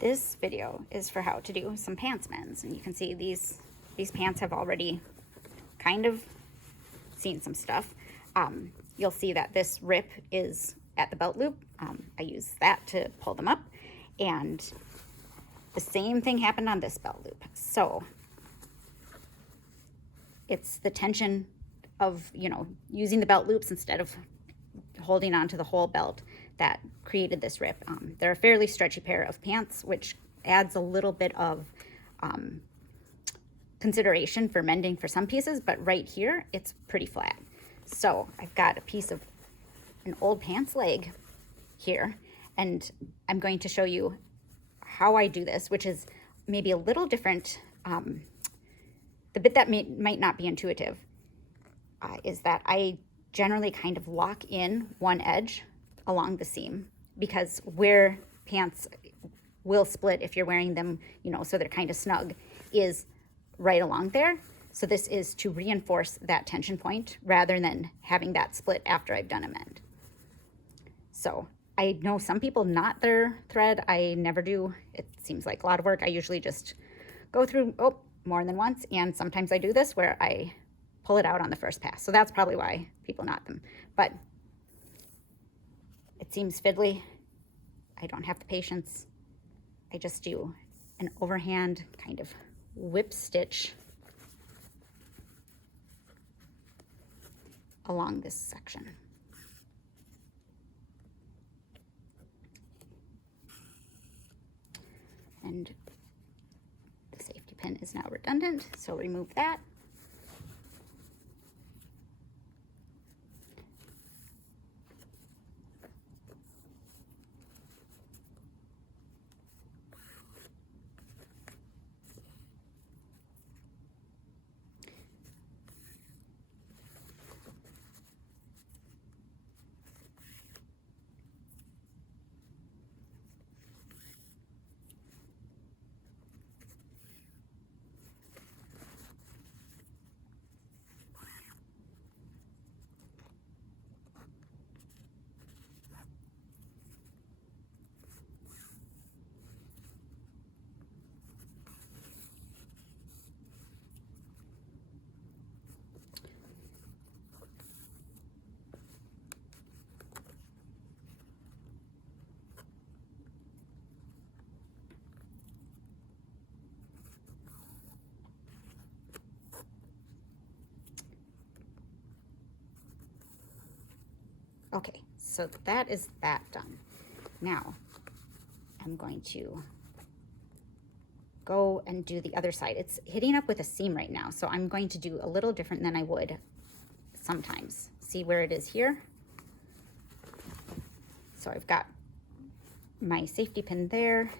This video is for how to do some pants mends, and you can see these pants have already kind of seen some stuff. You'll see that this rip is at the belt loop. I use that to pull them up, and the same thing happened on this belt loop. So it's the tension of, using the belt loops instead of holding on to the whole belt that created this rip. They're a fairly stretchy pair of pants, which adds a little bit of consideration for mending for some pieces, but right here it's pretty flat. So I've got a piece of an old pants leg here, and I'm going to show you how I do this, which is maybe a little different. The bit that might not be intuitive is that I generally kind of lock in one edge along the seam, because where pants will split if you're wearing them, so they're kind of snug, is right along there. So this is to reinforce that tension point rather than having that split after I've done a mend. So I know some people knot their thread. I never do. It seems like a lot of work. I usually just go through more than once, and sometimes I do this where I pull it out on the first pass. So that's probably why people knot them. But it seems fiddly. I don't have the patience. I just do an overhand kind of whip stitch along this section. And the safety pin is now redundant, so remove that. Okay, so that is that done. Now I'm going to go and do the other side. It's hitting up with a seam right now, so I'm going to do a little different than I would sometimes. See where it is here? So I've got my safety pin there,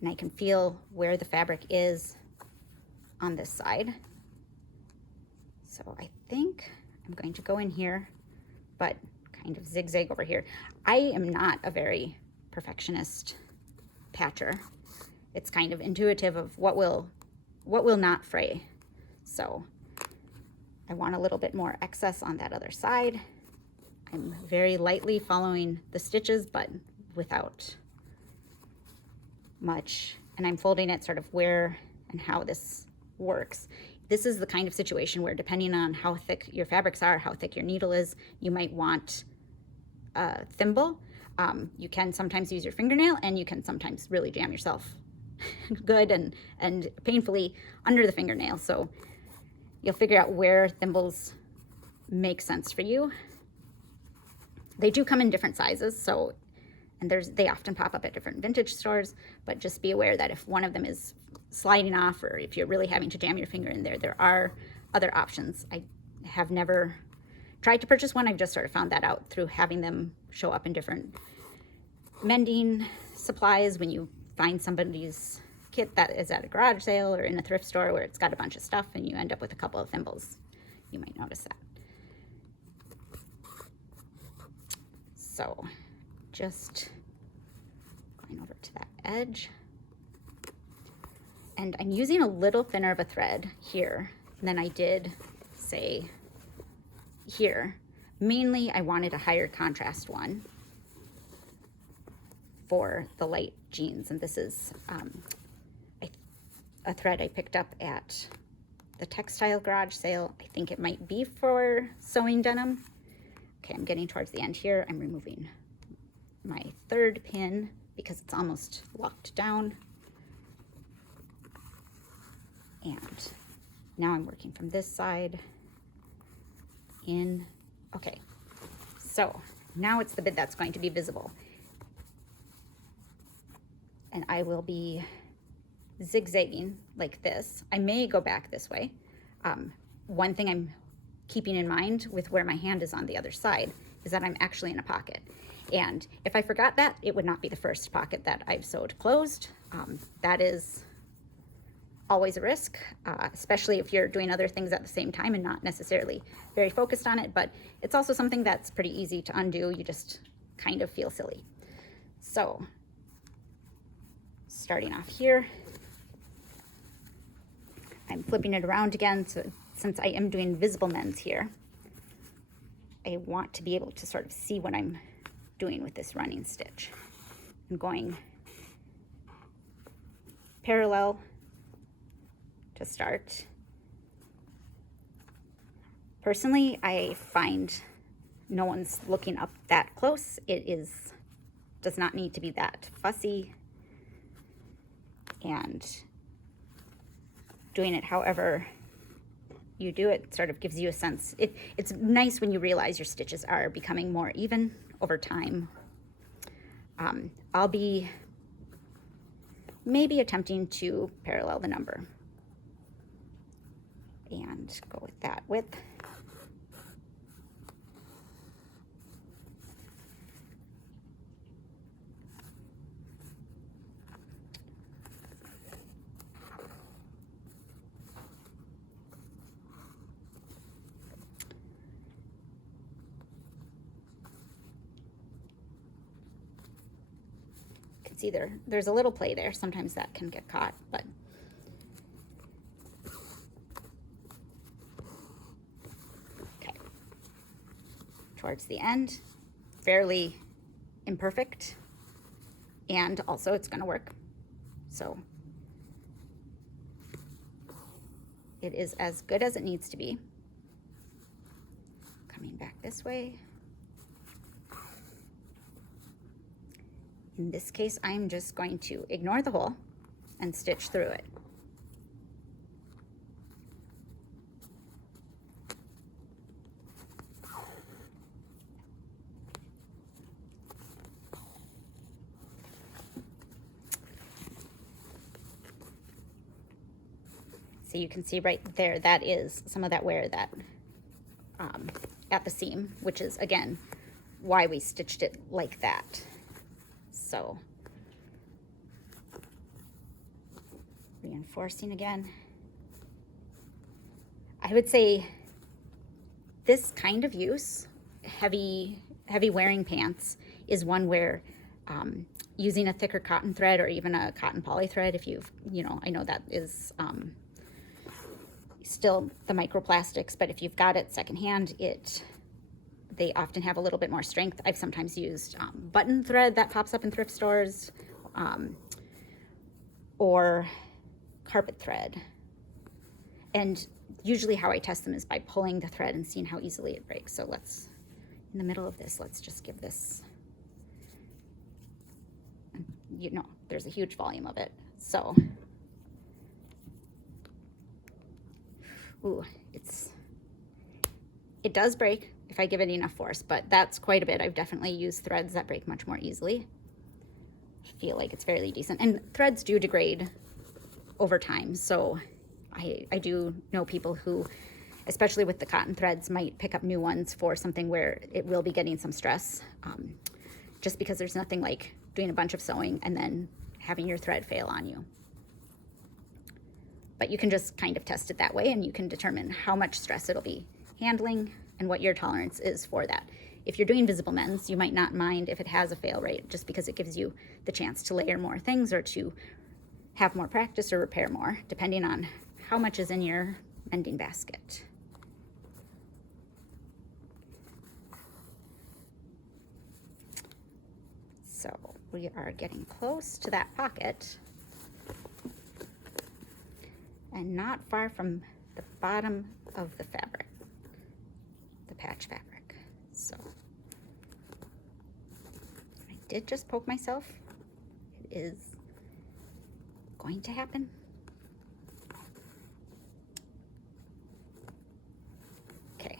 and I can feel where the fabric is on this side. So I think I'm going to go in here, but kind of zigzag over here. I am not a very perfectionist patcher. It's kind of intuitive of what will not fray. So I want a little bit more excess on that other side. I'm very lightly following the stitches, but without much. And I'm folding it sort of where and how this works. This is the kind of situation where, depending on how thick your fabrics are, how thick your needle is, you might want a thimble. You can sometimes use your fingernail, and you can sometimes really jam yourself good and painfully under the fingernail. So you'll figure out where thimbles make sense for you. They do come in different sizes, and they often pop up at different vintage stores, but just be aware that if one of them is sliding off, or if you're really having to jam your finger in there, there are other options. I have never tried to purchase one. I've just sort of found that out through having them show up in different mending supplies. When you find somebody's kit that is at a garage sale or in a thrift store where it's got a bunch of stuff and you end up with a couple of thimbles, you might notice that. So just going over to that edge, and I'm using a little thinner of a thread here than I did, say, here. Mainly I wanted a higher contrast one, for the light jeans. And this is a thread I picked up at the textile garage sale. I think it might be for sewing denim. Okay, I'm getting towards the end here. I'm removing my third pin because it's almost locked down. And now I'm working from this side in. Okay, so now it's the bit that's going to be visible. And I will be zigzagging like this. I may go back this way. One thing I'm keeping in mind with where my hand is on the other side is that I'm actually in a pocket. And if I forgot that, it would not be the first pocket that I've sewed closed. That is always a risk, especially if you're doing other things at the same time and not necessarily very focused on it, but it's also something that's pretty easy to undo. You just kind of feel silly. So starting off here, I'm flipping it around again. So since I am doing visible mends here, I want to be able to sort of see what I'm doing with this running stitch. I'm going parallel to start. Personally, I find no one's looking up that close. It does not need to be that fussy, and doing it however you do it sort of gives you a sense. It's nice when you realize your stitches are becoming more even over time. I'll be maybe attempting to parallel the number and go with that width. You can see there's a little play there. Sometimes that can get caught, but towards the end, fairly imperfect, and also it's going to work. So it is as good as it needs to be. Coming back this way. In this case, I'm just going to ignore the hole and stitch through it. So you can see right there, that is some of that wear that at the seam, which is, again, why we stitched it like that. So reinforcing again. I would say this kind of use, heavy wearing pants, is one where using a thicker cotton thread or even a cotton poly thread, if you've, I know that is still the microplastics, but if you've got it secondhand, they often have a little bit more strength. I've sometimes used button thread that pops up in thrift stores, or carpet thread. And usually how I test them is by pulling the thread and seeing how easily it breaks. So in the middle of this, let's just give this, there's a huge volume of it. So, ooh, it does break if I give it enough force, but that's quite a bit. I've definitely used threads that break much more easily. I feel like it's fairly decent. And threads do degrade over time. So I do know people who, especially with the cotton threads, might pick up new ones for something where it will be getting some stress, just because there's nothing like doing a bunch of sewing and then having your thread fail on you. But you can just kind of test it that way, and you can determine how much stress it'll be handling and what your tolerance is for that. If you're doing visible mends, you might not mind if it has a fail rate, just because it gives you the chance to layer more things or to have more practice or repair more, depending on how much is in your mending basket. So we are getting close to that pocket and not far from the bottom of the fabric, the patch fabric. So I did just poke myself. It is going to happen. Okay,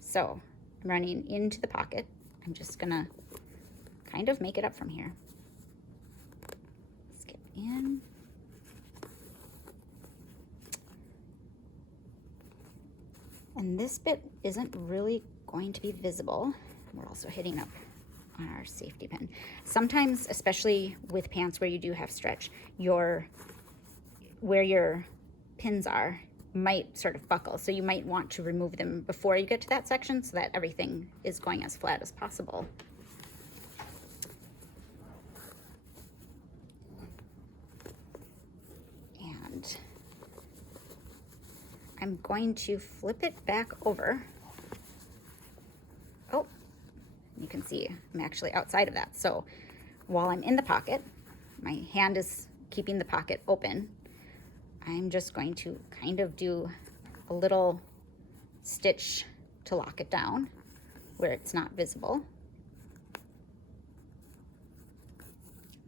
so I'm running into the pocket. I'm just gonna kind of make it up from here. Let's get in. And this bit isn't really going to be visible. We're also hitting up on our safety pin. Sometimes, especially with pants where you do have stretch, where your pins are might sort of buckle. So you might want to remove them before you get to that section so that everything is going as flat as possible. And I'm going to flip it back over. Oh, you can see I'm actually outside of that. So while I'm in the pocket, my hand is keeping the pocket open. I'm just going to kind of do a little stitch to lock it down where it's not visible.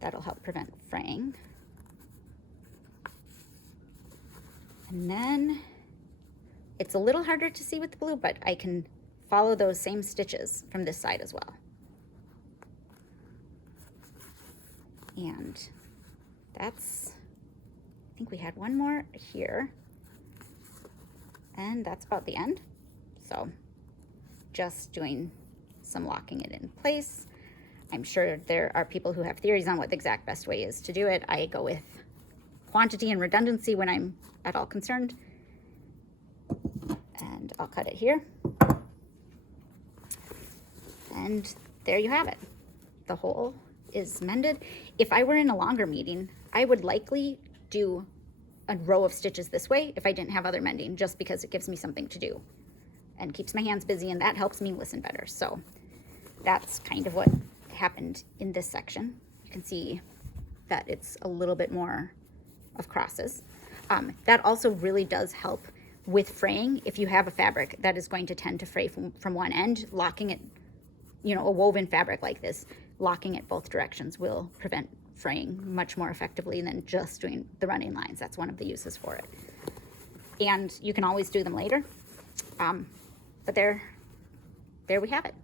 That'll help prevent fraying. And then it's a little harder to see with the blue, but I can follow those same stitches from this side as well. And that's, I think we had one more here, and that's about the end. So just doing some locking it in place. I'm sure there are people who have theories on what the exact best way is to do it. I go with quantity and redundancy when I'm at all concerned. And I'll cut it here. And there you have it. The hole is mended. If I were in a longer meeting, I would likely do a row of stitches this way if I didn't have other mending, just because it gives me something to do and keeps my hands busy, and that helps me listen better. So that's kind of what happened in this section. You can see that it's a little bit more of crosses. That also really does help with fraying. If you have a fabric that is going to tend to fray from one end, locking it, you know, a woven fabric like this, locking it both directions will prevent fraying much more effectively than just doing the running lines. That's one of the uses for it. And you can always do them later. But there we have it.